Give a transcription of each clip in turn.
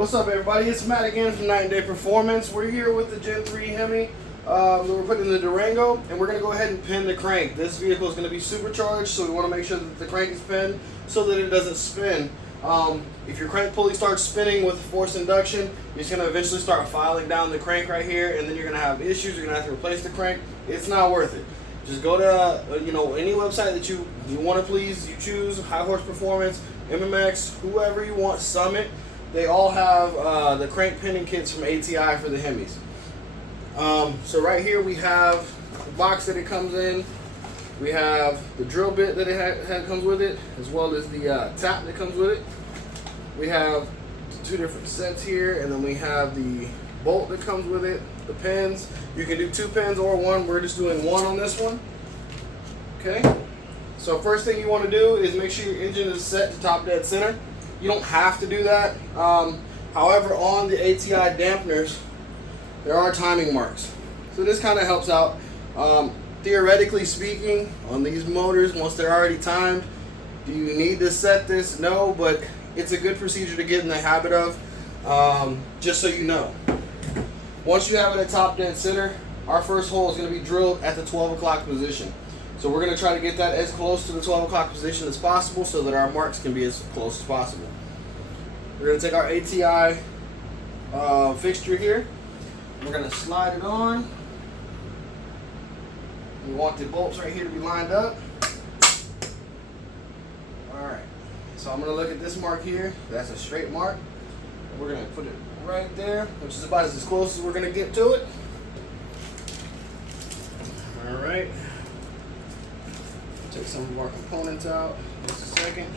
What's up, everybody? It's Matt again from 9 Day Performance. We're here with the Gen 3 Hemi. We're putting in the Durango, and we're going to go ahead and pin the crank. This vehicle is going to be supercharged, so we want to make sure that the crank is pinned so that it doesn't spin. If your crank pulley starts spinning with forced induction, you're just going to eventually start filing down the crank right here, and then you're going to have issues. You're going to have to replace the crank. It's not worth it. Just go to any website that you want to please. You choose High Horse Performance, MMX, whoever you want, Summit. They all have the crank pinning kits from ATI for the Hemis. So right here we have the box that it comes in. We have the drill bit that it comes with it, as well as the tap that comes with it. We have two different sets here, and then we have the bolt that comes with it, the pins. You can do 2 pins or 1. We're just doing 1 on this one. Okay. So first thing you want to do is make sure your engine is set to top dead center. You don't have to do that. However, on the ATI dampeners, there are timing marks. So this kind of helps out. Theoretically speaking, on these motors, once they're already timed, do you need to set this? No, but it's a good procedure to get in the habit of, just so you know. Once you have it at top dead center, our first hole is going to be drilled at the 12 o'clock position. So we're going to try to get that as close to the 12 o'clock position as possible so that our marks can be as close as possible. We're going to take our ATI fixture here. We're going to slide it on. We want the bolts right here to be lined up. Alright, so I'm going to look at this mark here. That's a straight mark. We're going to put it right there, which is about as close as we're going to get to it. Alright. Take some of our components out. Just a second.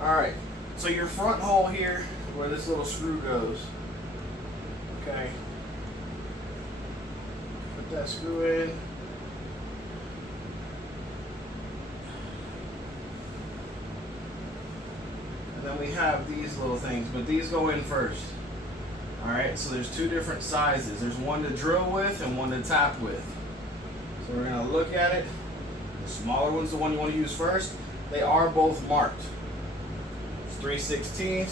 Alright, so your front hole here, where this little screw goes. Okay. Put that screw in. And then we have these little things, but these go in first. Alright, so there's 2 different sizes. There's one to drill with and one to tap with. So we're going to look at it. The smaller one's the one you want to use first. They are both marked. It's 3/16.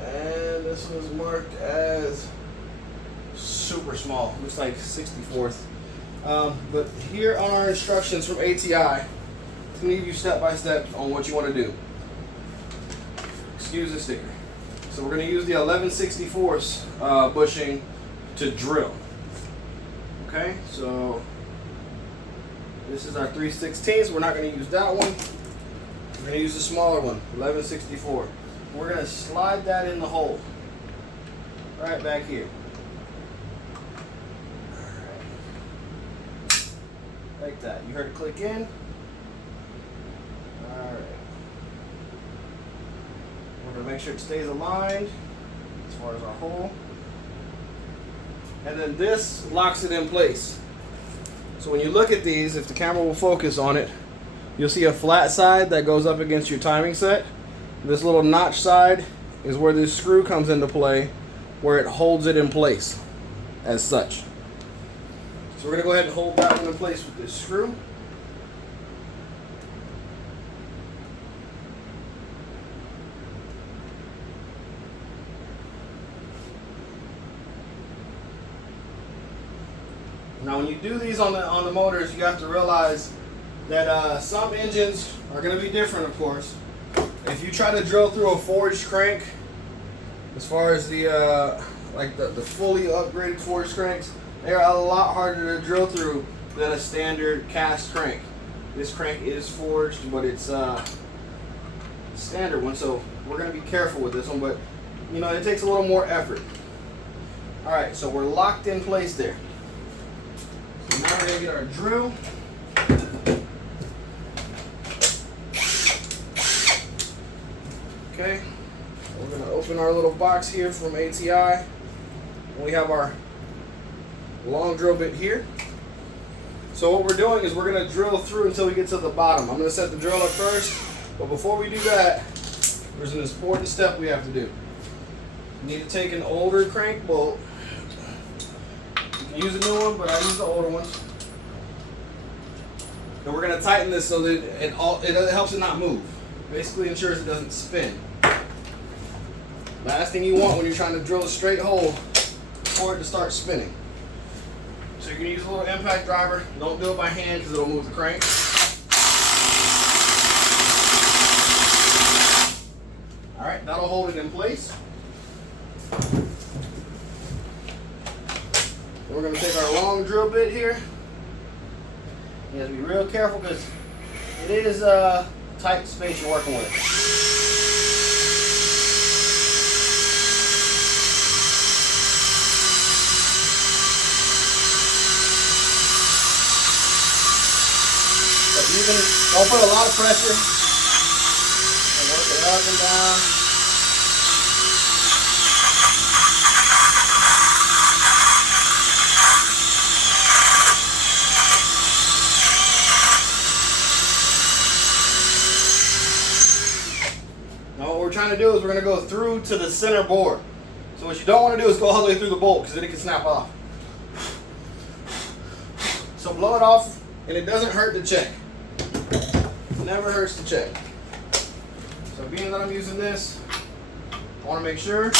And this one's marked as super small. Looks like 64th. But here on our instructions from ATI, it's going to give you step by step on what you want to do. Excuse the sticker. So we're going to use the 11/64 bushing to drill. Okay, so this is our 3/16. We're not going to use that one. We're going to use the smaller one, 11/64. We're going to slide that in the hole, right back here. All right, like that. You heard it click in. All right. We're going to make sure it stays aligned as far as our hole. And then this locks it in place. So when you look at these, if the camera will focus on it, you'll see a flat side that goes up against your timing set. This little notch side is where this screw comes into play, where it holds it in place as such. So we're going to go ahead and hold that one in place with this screw. Now when you do these on the motors, you have to realize that some engines are going to be different, of course. If you try to drill through a forged crank, as far as the the fully upgraded forged cranks, they are a lot harder to drill through than a standard cast crank. This crank is forged, but it's a standard one, so we're going to be careful with this one, but it takes a little more effort. Alright, so we're locked in place there. So now we're going to get our drill. Okay, we're going to open our little box here from ATI. We have our long drill bit here. So what we're doing is we're going to drill through until we get to the bottom. I'm going to set the drill up first, but before we do that, there's an important step we have to do. You need to take an older crank bolt. You can use a new one, but I use the older ones. And we're going to tighten this so that it helps it not move. Basically ensures it doesn't spin. Last thing you want when you're trying to drill a straight hole is for it to start spinning. So you're going to use a little impact driver. Don't do it by hand because it'll move the crank. Alright, that'll hold it in place. Then we're going to take our long drill bit here. You have to be real careful because it is a tight space you're working with. But don't put a lot of pressure. And work it up and down. Now what we're trying to do is we're going to go through to the center board. So what you don't want to do is go all the way through the bolt because then it can snap off. So blow it off, and it doesn't hurt to check. It never hurts to check. So being that I'm using this, I want to make sure.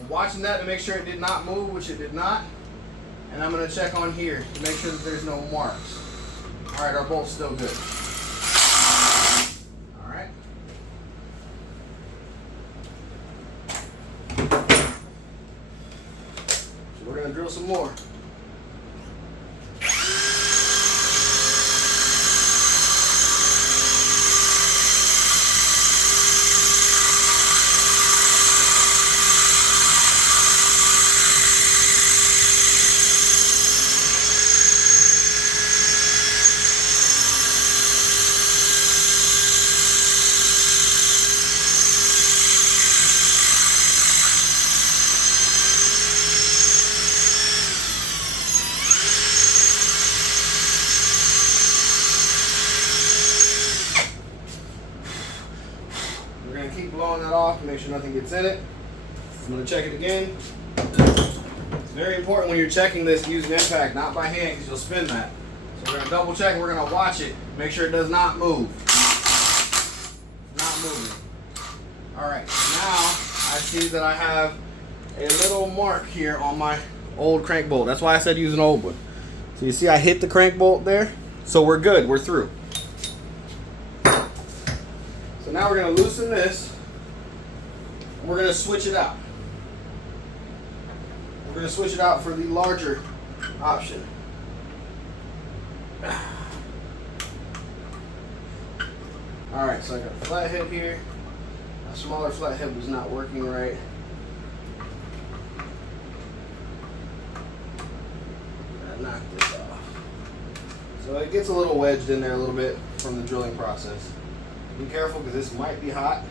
I'm watching that to make sure it did not move, which it did not. And I'm going to check on here to make sure that there's no marks. Alright, our bolt's still good. Alright. So we're going to drill some more. Keep blowing that off to make sure nothing gets in it. I'm going to check it again. It's very important when you're checking this, use an impact, not by hand, because you'll spin that. So we're going to double check and we're going to watch it, make sure it does not move. Not moving. Alright, now I see that I have a little mark here on my old crank bolt. That's why I said use an old one. So you see I hit the crank bolt there? So we're good, we're through. So now we're going to loosen this. We're going to switch it out. We're going to switch it out for the larger option. Alright, so I got a flathead here. A smaller flathead was not working right. I knocked this off. So it gets a little wedged in there a little bit from the drilling process. Be careful because this might be hot.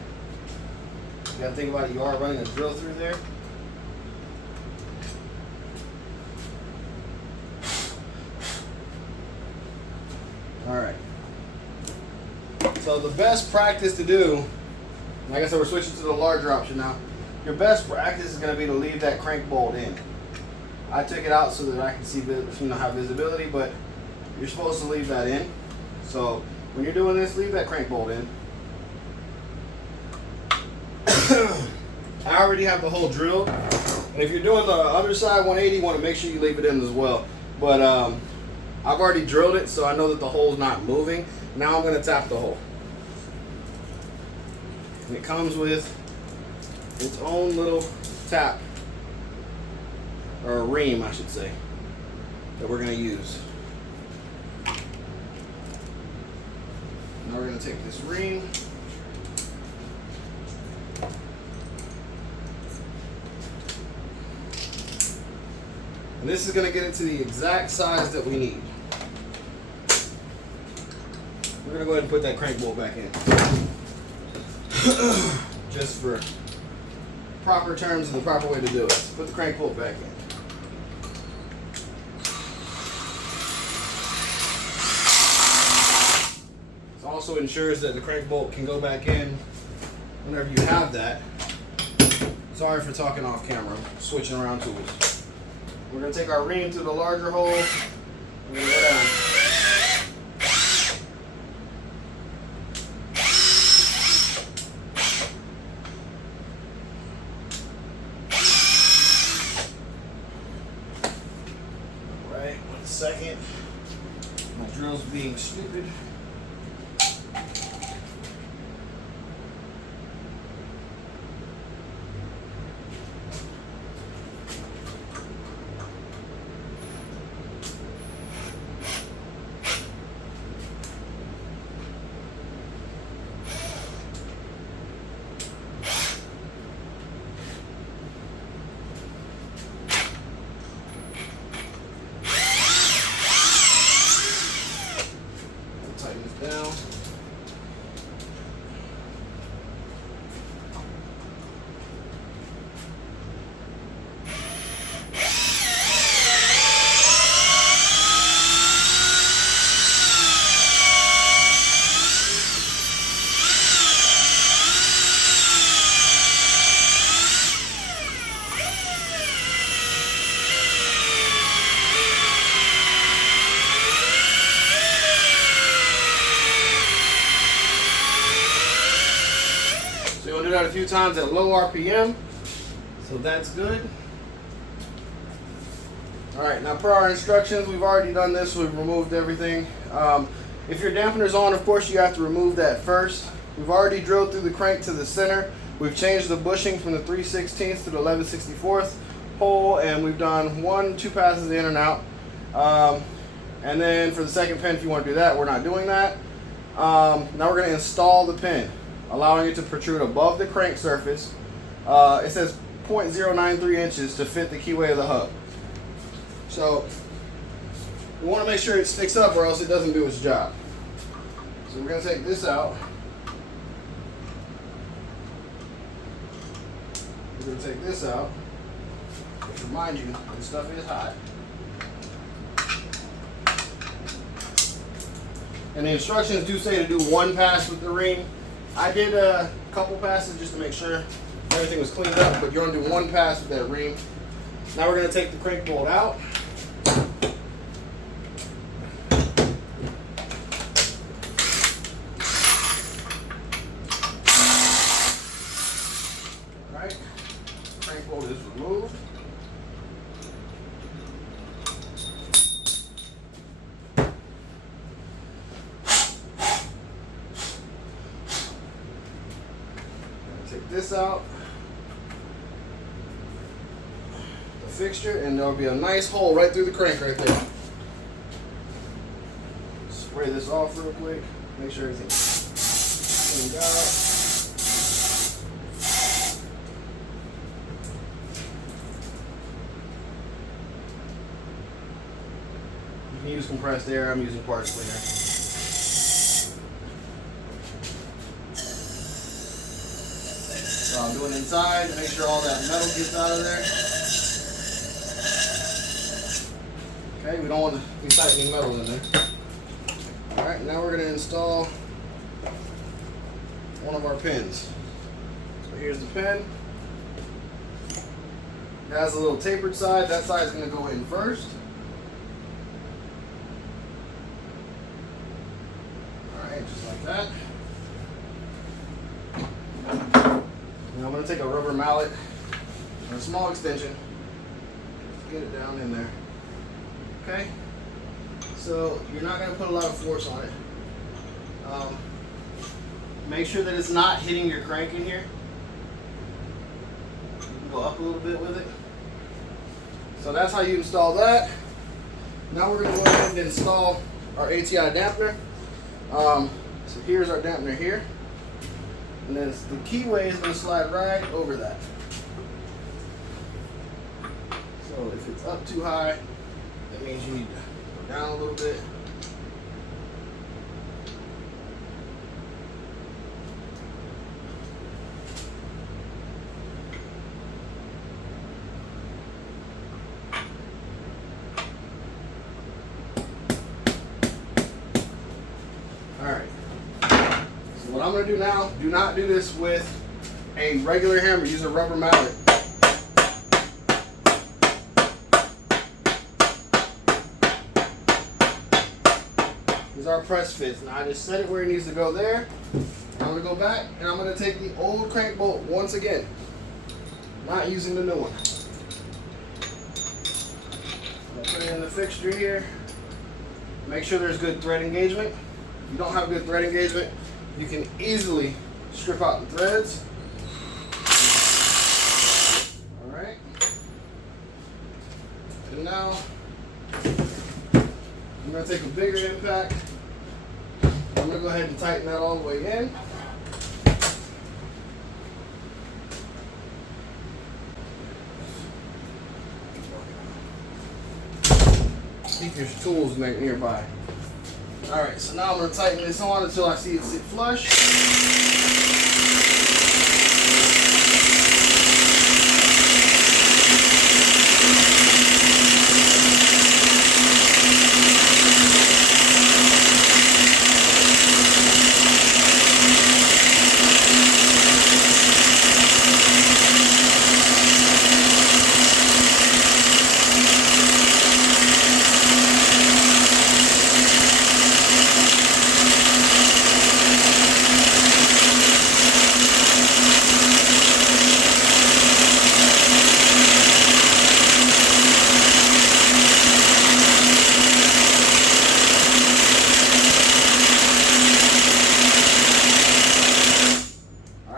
You gotta think about it, you are running a drill through there. Alright. So the best practice to do, like I said, we're switching to the larger option now. Your best practice is going to be to leave that crank bolt in. I took it out so that I can see, have visibility, but you're supposed to leave that in. So when you're doing this, leave that crank bolt in. I already have the hole drilled, and if you're doing the other side 180, you want to make sure you leave it in as well. But I've already drilled it, so I know that the hole's not moving. Now I'm going to tap the hole. And it comes with its own little tap, or a ream I should say, that we're going to use. Now we're going to take this ream, and this is going to get it to the exact size that we need. We're going to go ahead and put that crank bolt back in. Just for proper terms and the proper way to do it. So put the crank bolt back in. This also ensures that the crank bolt can go back in whenever you have that. Sorry for talking off camera, switching around tools. We're going to take our ream to the larger hole. We're going to go down. being stupid. Tighten this down. So you want to do that a few times at low RPM. So that's good. All right, now per our instructions, we've already done this. We've removed everything. If your dampener's on, of course, you have to remove that first. We've already drilled through the crank to the center. We've changed the bushing from the 3/16 to the 11/64 hole, and we've done 2 passes in and out. And then for the second pin, if you want to do that, we're not doing that. Now we're going to install the pin, allowing it to protrude above the crank surface. It says 0.093 inches to fit the keyway of the hub. So we want to make sure it sticks up or else it doesn't do its job. So we're going to take this out. We're going to take this out. Which, remind you, this stuff is hot. And the instructions do say to do 1 pass with the ream. I did a couple passes just to make sure everything was cleaned up, but you're going to do 1 pass with that ream. Now we're going to take the crank bolt out. Alright, crank bolt is removed. Take this out, the fixture, and there'll be a nice hole right through the crank right there. Spray this off real quick, make sure everything's cleaned out. You can use compressed air, I'm using parts cleaner. So I'm doing inside to make sure all that metal gets out of there. Okay, we don't want to be tightening metal in there. Alright, now we're going to install one of our pins. So here's the pin. It has a little tapered side. That side is going to go in first. Alright, just like that. Now I'm going to take a rubber mallet and a small extension, get it down in there. Okay, so you're not going to put a lot of force on it. Make sure that it's not hitting your crank in here. You can go up a little bit with it. So that's how you install that. Now we're going to go ahead and install our ATI dampener. So here's our dampener here. And then the keyway is going to slide right over that. So if it's up too high, that means you need to go down a little bit. Alright. So what I'm going to do now, do not do this with a regular hammer. Use a rubber mallet. These are press fits. Now I just set it where it needs to go there. I'm going to go back and I'm going to take the old crank bolt once again. Not using the new one. I'm going to put it in the fixture here. Make sure there's good thread engagement. If you don't have good thread engagement, you can easily strip out the threads. Alright. And now I'm going to take a bigger impact. I'm going to go ahead and tighten that all the way in. Keep your tools nearby. Alright, so now I'm going to tighten this on until I see it sit flush.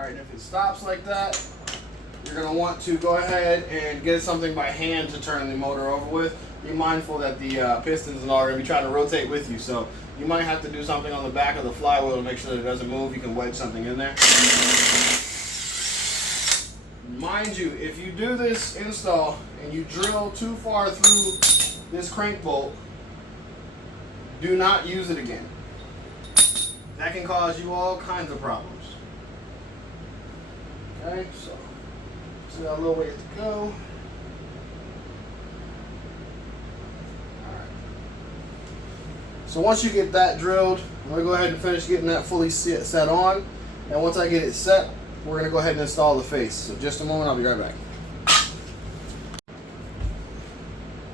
If it stops like that, you're going to want to go ahead and get something by hand to turn the motor over with. Be mindful that the pistons and all are going to be trying to rotate with you, so you might have to do something on the back of the flywheel to make sure that it doesn't move. You can wedge something in there. Mind you, if you do this install and you drill too far through this crank bolt, do not use it again. That can cause you all kinds of problems. Okay, so still got a little ways to go. Alright. So once you get that drilled, I'm going to go ahead and finish getting that fully set on. And once I get it set, we're going to go ahead and install the face. So just a moment, I'll be right back.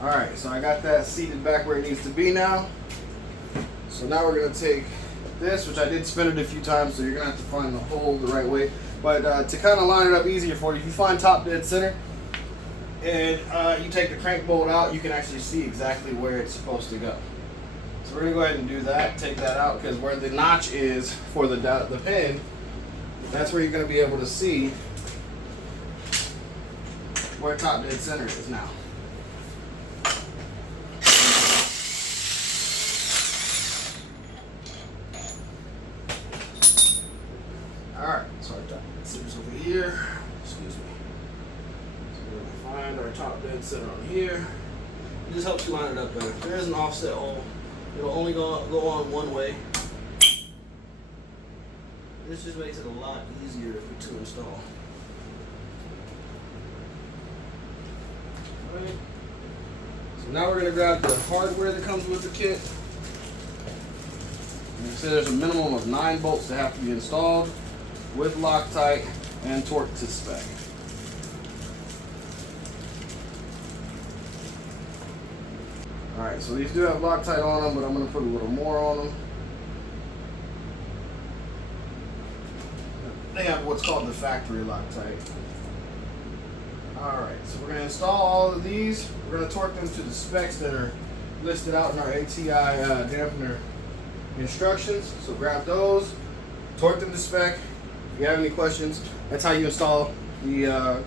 Alright, so I got that seated back where it needs to be now. So now we're going to take this, which I did spin it a few times, so you're going to have to find the hole the right way. But to kind of line it up easier for you, if you find top dead center and you take the crank bolt out, you can actually see exactly where it's supposed to go. So we're going to go ahead and do that, take that out, because where the notch is for the pin, that's where you're going to be able to see where top dead center is now. Alright, so our top dead center's over here. Excuse me. So we're going to find our top dead center on here. It just helps you line it up better. If there is an offset hole, it'll only go on one way. This just makes it a lot easier to install. Alright. So now we're going to grab the hardware that comes with the kit. And so there's a minimum of 9 bolts that have to be installed, with Loctite and torque to spec. Alright, so these do have Loctite on them, but I'm going to put a little more on them. They have what's called the factory Loctite. Alright, so we're going to install all of these. We're going to torque them to the specs that are listed out in our ATI dampener instructions. So grab those, torque them to spec. If you have any questions, that's how you install the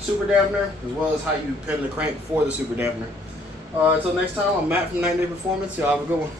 super dampener, as well as how you pin the crank for the super dampener. Until next time, I'm Matt from 9 Day Performance. Y'all have a good one.